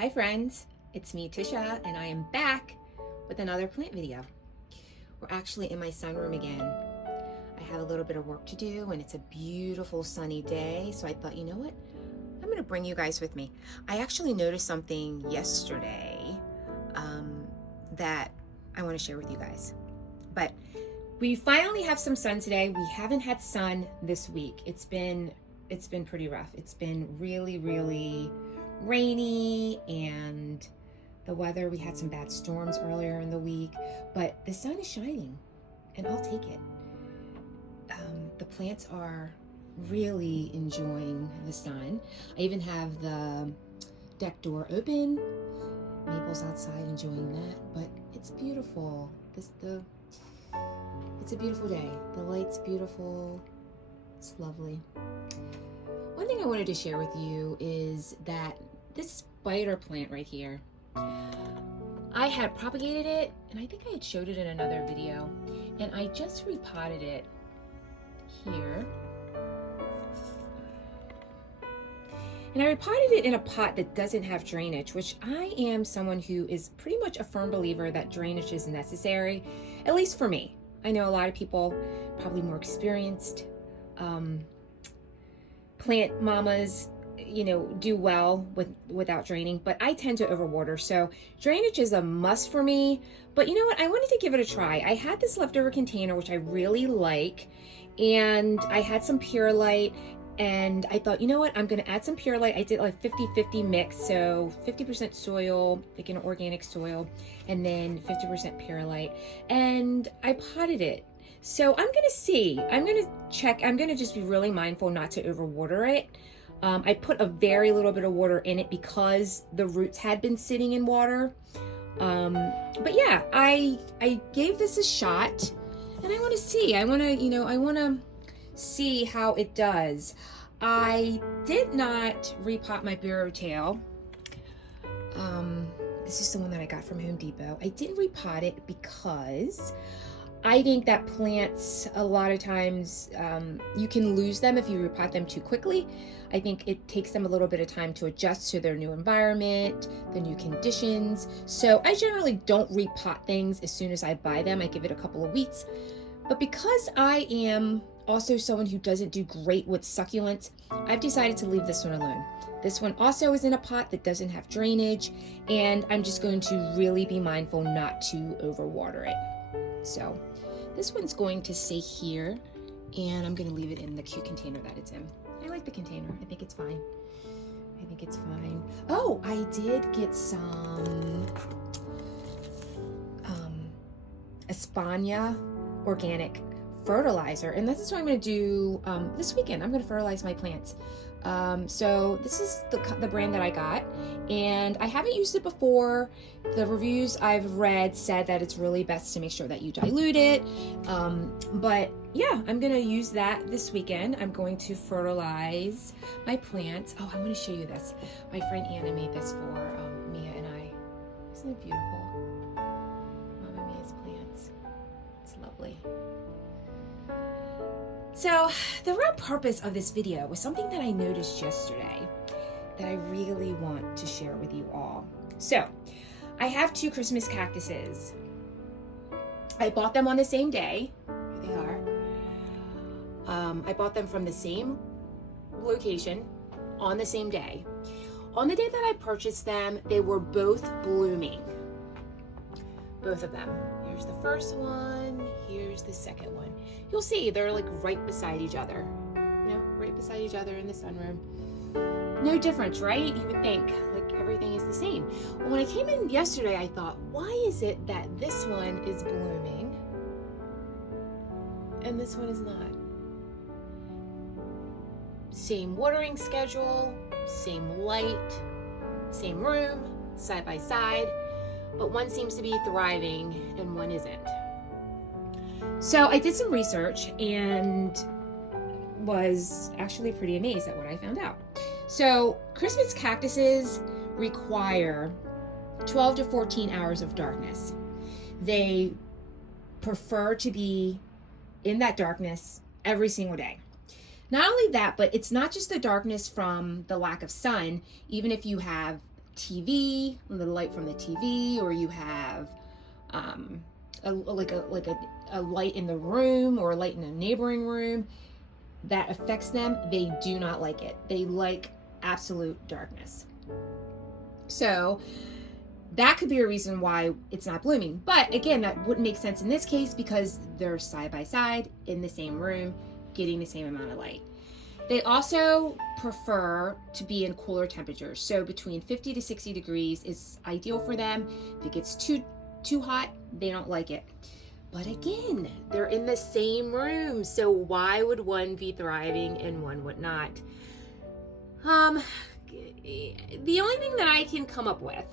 Hi friends, it's me Tisha and I am back with another plant video. We're actually in my sunroom again. I have a little bit of work to do and it's a beautiful sunny day, so I thought, you know what, I'm gonna bring you guys with me. I actually noticed something yesterday that I want to share with you guys. But we finally have some sun today. We haven't had sun this week. It's been pretty rough. It's been really rainy, and the weather, we had some bad storms earlier in the week, but the sun is shining and I'll take it. The plants are really enjoying the sun. I even have the deck door open. Maple's outside enjoying that, but it's beautiful. It's a beautiful day. The light's beautiful. It's lovely. One thing I wanted to share with you is that this spider plant right here, I had propagated it, and I think I had showed it in another video, and I just repotted it here. And I repotted it in a pot that doesn't have drainage, which I am someone who is pretty much a firm believer that drainage is necessary, at least for me. I know a lot of people, probably more experienced plant mamas, do well without draining, but I tend to overwater, so drainage is a must for me. But you know what, I wanted to give it a try. I had this leftover container which I really like, and I had some Purelite, and I thought, you know what, I'm going to add some Purelite. I did like 50-50 mix, so 50% soil, like an organic soil, and then 50% Purelite, and I potted it. So I'm going to see, I'm going to check, I'm going to just be really mindful not to overwater it. I put a very little bit of water in it because the roots had been sitting in water. But yeah, I gave this a shot, and I want to see, I want to see how it does. I did not repot my bureau tail. This is the one that I got from Home Depot. I didn't repot it because I think that plants, a lot of times, you can lose them if you repot them too quickly. I think it takes them a little bit of time to adjust to their new environment, the new conditions. So I generally don't repot things as soon as I buy them. I give it a couple of weeks. But because I am also someone who doesn't do great with succulents, I've decided to leave this one alone. This one also is in a pot that doesn't have drainage, and I'm just going to really be mindful not to overwater it. So this one's going to stay here, and I'm going to leave it in the cute container that it's in. I like the container. I think it's fine. I think it's fine. Oh, I did get some Espana organic fertilizer, and this is what I'm going to do this weekend. I'm going to fertilize my plants. So this is the brand that I got, and I haven't used it before. The reviews I've read said that it's really best to make sure that you dilute it. But yeah, I'm going to use that this weekend. I'm going to fertilize my plants. Oh, I want to show you this. My friend Anna made this for Mia and I. Isn't it beautiful? Mama Mia's plants. It's lovely. So the real purpose of this video was something that I noticed yesterday that I really want to share with you all. So I have 2 Christmas cactuses. I bought them on the same day. Here they are. I bought them from the same location on the same day. On the day that I purchased them, they were both blooming. Both of them. Here's the first one, here's the second one. You'll see they're like right beside each other. Right beside each other in the sunroom. No difference, right? You would think like everything is the same. Well, when I came in yesterday, I thought, why is it that this one is blooming and this one is not? Same watering schedule, same light, same room, side by side, but one seems to be thriving and one isn't. So I did some research and was actually pretty amazed at what I found out. So Christmas cactuses require 12 to 14 hours of darkness. They prefer to be in that darkness every single day. Not only that, but it's not just the darkness from the lack of sun. Even if you have TV, the light from the TV, or you have a light in the room or a light in a neighboring room that affects them, they do not like it. They like absolute darkness. So that could be a reason why it's not blooming. But again, that wouldn't make sense in this case because they're side by side in the same room, getting the same amount of light. They also prefer to be in cooler temperatures. So between 50 to 60 degrees is ideal for them. If it gets too hot, they don't like it. But again, they're in the same room. So why would one be thriving and one would not? The only thing that I can come up with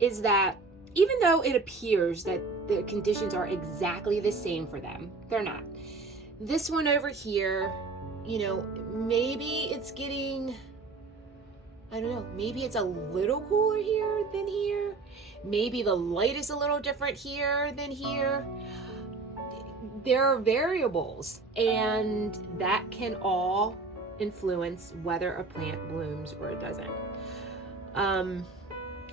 is that even though it appears that the conditions are exactly the same for them, they're not. This one over here, you know, maybe it's getting, I don't know, maybe it's a little cooler here than here. Maybe the light is a little different here than here. There are variables, and that can all influence whether a plant blooms or it doesn't.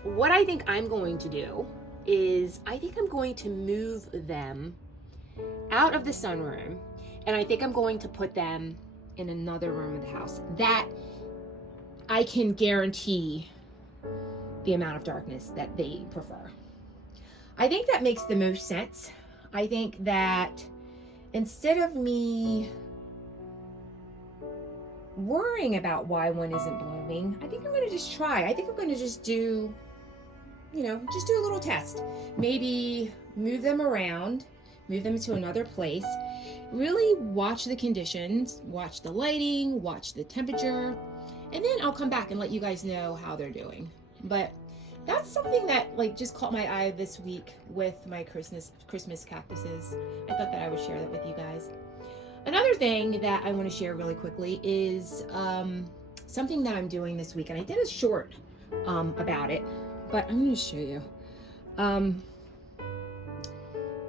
What I think I'm going to do is I think I'm going to move them out of the sunroom, and I think I'm going to put them in another room of the house that I can guarantee the amount of darkness that they prefer. I think that makes the most sense. I think that instead of me worrying about why one isn't blooming, I think I'm going to just try. I think I'm going to just do, just do a little test. Maybe move them around, move them to another place, really watch the conditions, watch the lighting, watch the temperature, and then I'll come back and let you guys know how they're doing. But that's something that just caught my eye this week with my Christmas cactuses. I thought that I would share that with you guys. Another thing that I want to share really quickly is something that I'm doing this week, and I did a short about it, but I'm going to show you,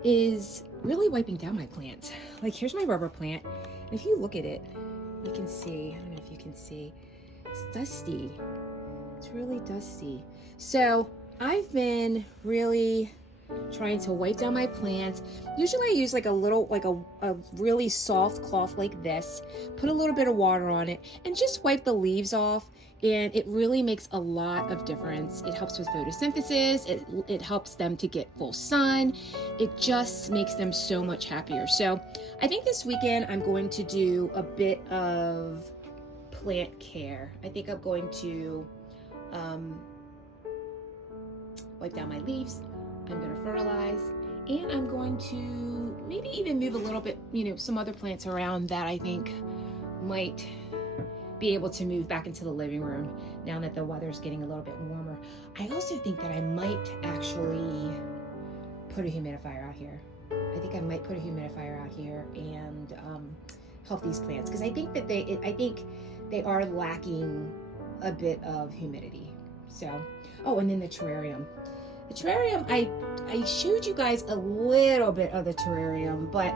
is really wiping down my plants. Like, here's my rubber plant, and if you look at it, you can see, I don't know if you can see, it's dusty. It's really dusty. So I've been really trying to wipe down my plants. Usually I use a really soft cloth like this, put a little bit of water on it, and just wipe the leaves off. And it really makes a lot of difference. It helps with photosynthesis. It helps them to get full sun. It just makes them so much happier. So I think this weekend I'm going to do a bit of plant care. I think I'm going to wipe down my leaves. I'm going to fertilize, and I'm going to maybe even move a little bit, some other plants around that I think might be able to move back into the living room now that the weather's getting a little bit warmer. I also think that I might actually put a humidifier out here. I think I might put a humidifier out here and help these plants, because I think that they are lacking a bit of humidity. So, and then the terrarium. The terrarium, I showed you guys a little bit of the terrarium, but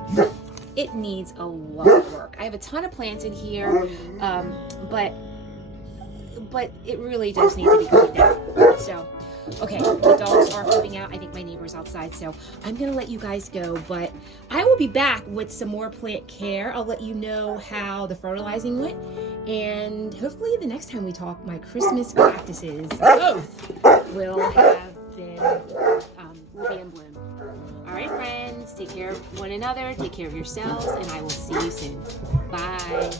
it needs a lot of work. I have a ton of plants in here, but it really does need to be cleaned out. So, okay, the dogs are flipping out. I think my neighbor's outside, so I'm going to let you guys go, but I will be back with some more plant care. I'll let you know how the fertilizing went, and hopefully the next time we talk, my Christmas cactuses both will be in bloom. All right, friends, take care of one another, take care of yourselves, and I will see you soon. Bye.